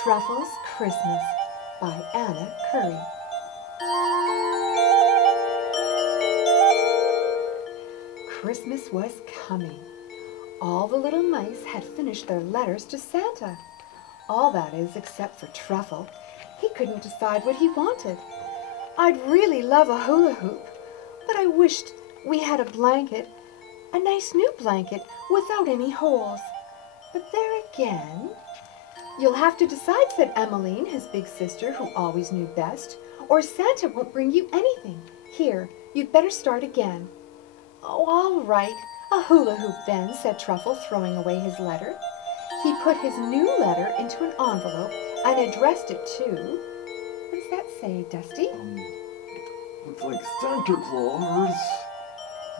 Truffles Christmas by Anna Curry. Christmas was coming. All the little mice had finished their letters to Santa. All that is, except for Truffle. He couldn't decide what he wanted. I'd really love a hula hoop, but I wished we had a blanket, a nice new blanket without any holes. But there again, you'll have to decide, said Emmeline, his big sister, who always knew best, or Santa won't bring you anything. Here, you'd better start again. Oh, all right, a hula hoop then, said Truffle, throwing away his letter. He put his new letter into an envelope and addressed it to... What does that say, Dusty? Looks like Santa Claus,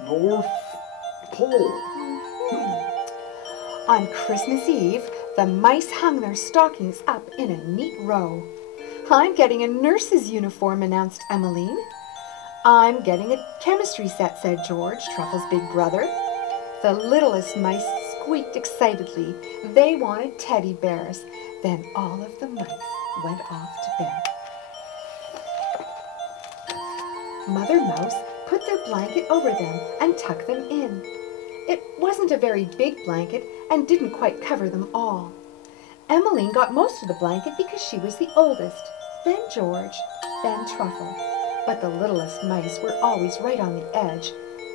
North Pole. On Christmas Eve, the mice hung their stockings up in a neat row. I'm getting a nurse's uniform, announced Emmeline. I'm getting a chemistry set, said George, Truffle's big brother. The littlest mice squeaked excitedly. They wanted teddy bears. Then all of the mice went off to bed. Mother Mouse put their blanket over them and tucked them in. It wasn't a very big blanket and didn't quite cover them all. Emmeline got most of the blanket because she was the oldest, then George, then Truffle. But the littlest mice were always right on the edge.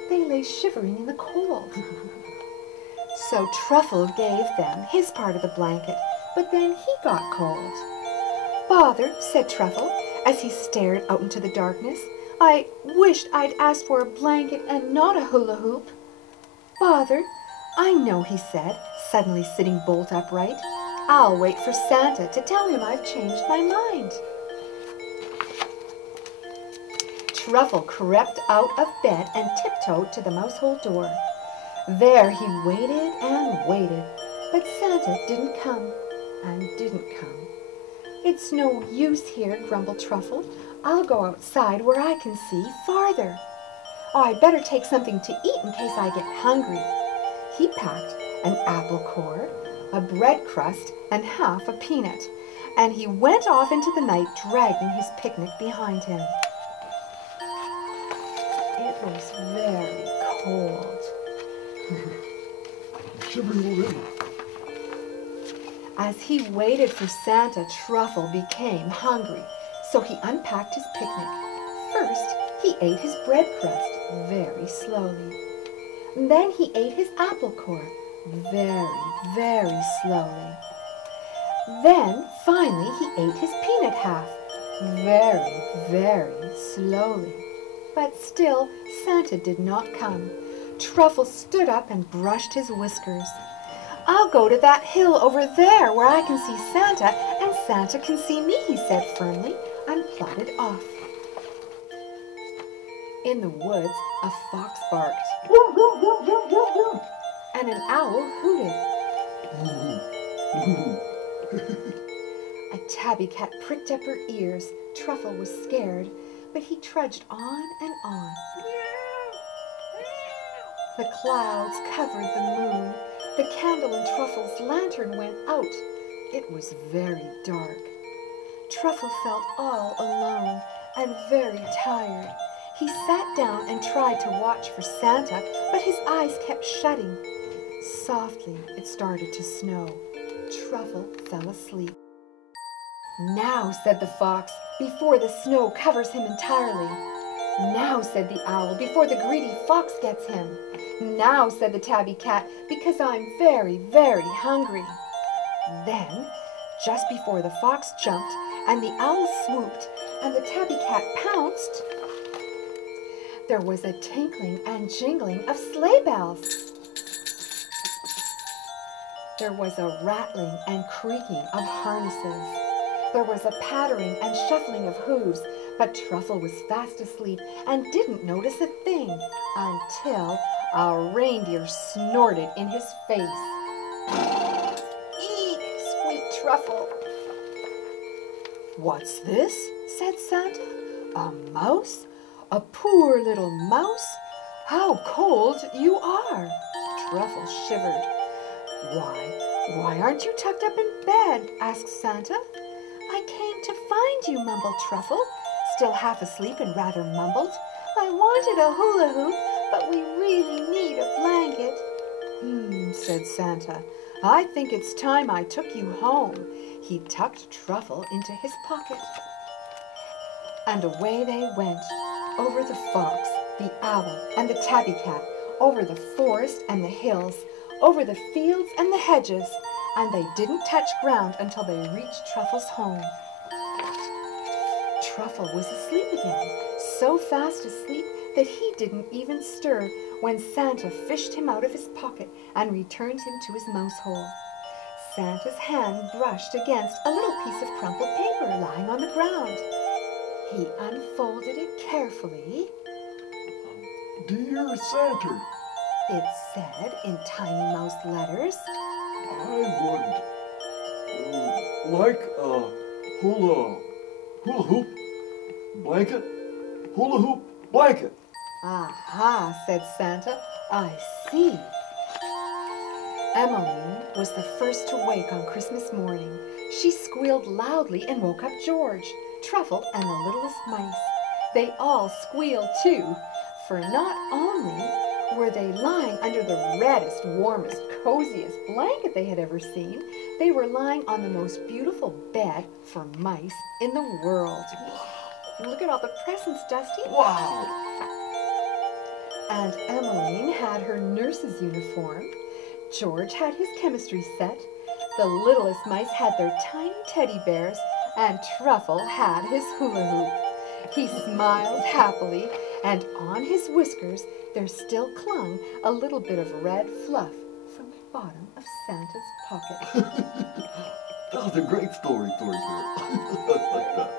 They lay shivering in the cold. So Truffle gave them his part of the blanket, but then he got cold. Bother, said Truffle, as he stared out into the darkness. I wished I'd asked for a blanket and not a hula hoop. Bother, I know, he said, suddenly sitting bolt upright. I'll wait for Santa to tell him I've changed my mind. Truffle crept out of bed and tiptoed to the mousehole door. There he waited and waited, but Santa didn't come and didn't come. It's no use here, grumbled Truffle. I'll go outside where I can see farther. Oh, I'd better take something to eat in case I get hungry. He packed an apple core, a bread crust, and half a peanut, and he went off into the night dragging his picnic behind him. It was very cold. Shivering already. As he waited for Santa, Truffle became hungry, so he unpacked his picnic. First, he ate his bread crust very slowly. Then he ate his apple core very, very slowly. Then, finally, he ate his peanut half very, very slowly. But still, Santa did not come. Truffle stood up and brushed his whiskers. I'll go to that hill over there where I can see Santa and Santa can see me, he said firmly, and plodded off. In the woods, a fox barked, and an owl hooted. A tabby cat pricked up her ears. Truffle was scared, but he trudged on and on. The clouds covered the moon. The candle in Truffle's lantern went out. It was very dark. Truffle felt all alone and very tired. He sat down and tried to watch for Santa, but his eyes kept shutting. Softly, it started to snow. Truffle fell asleep. Now, said the fox, before the snow covers him entirely. Now, said the owl, before the greedy fox gets him. Now, said the tabby cat, because I'm very, very hungry. Then, just before the fox jumped and the owl swooped and the tabby cat pounced, there was a tinkling and jingling of sleigh bells. There was a rattling and creaking of harnesses. There was a pattering and shuffling of hooves, but Truffle was fast asleep and didn't notice a thing until a reindeer snorted in his face. Eek, squeaked Truffle. What's this? Said Santa. A mouse? A poor little mouse? How cold you are! Truffle shivered. Why, "Why aren't you tucked up in bed?" asked Santa. "I came to find you," mumbled Truffle, still half asleep and rather mumbled. "I wanted a hula hoop, but we really need a blanket." Said Santa. "I think it's time I took you home." He tucked Truffle into his pocket. And away they went, over the fox, the owl, and the tabby cat, over the forest and the hills, over the fields and the hedges, and they didn't touch ground until they reached Truffle's home. Truffle was asleep again, so fast asleep that he didn't even stir when Santa fished him out of his pocket and returned him to his mouse hole. Santa's hand brushed against a little piece of crumpled paper lying on the ground. He unfolded it carefully. "Dear Santa," It said in tiny mouse letters. "I would like a hula hoop blanket. Hula hoop blanket." "Aha," said Santa, "I see." Emmeline was the first to wake on Christmas morning. She squealed loudly and woke up George, Truffle, and the littlest mice. They all squealed too, for not only were they lying under the reddest, warmest, coziest blanket they had ever seen, they were lying on the most beautiful bed for mice in the world. Look at all the presents, Dusty. Wow! And Emmeline had her nurse's uniform. George had his chemistry set. The littlest mice had their tiny teddy bears, and Truffle had his hula hoop. He smiled happily, and on his whiskers there still clung a little bit of red fluff from the bottom of Santa's pocket. That was a great story, Storyteller. I like that.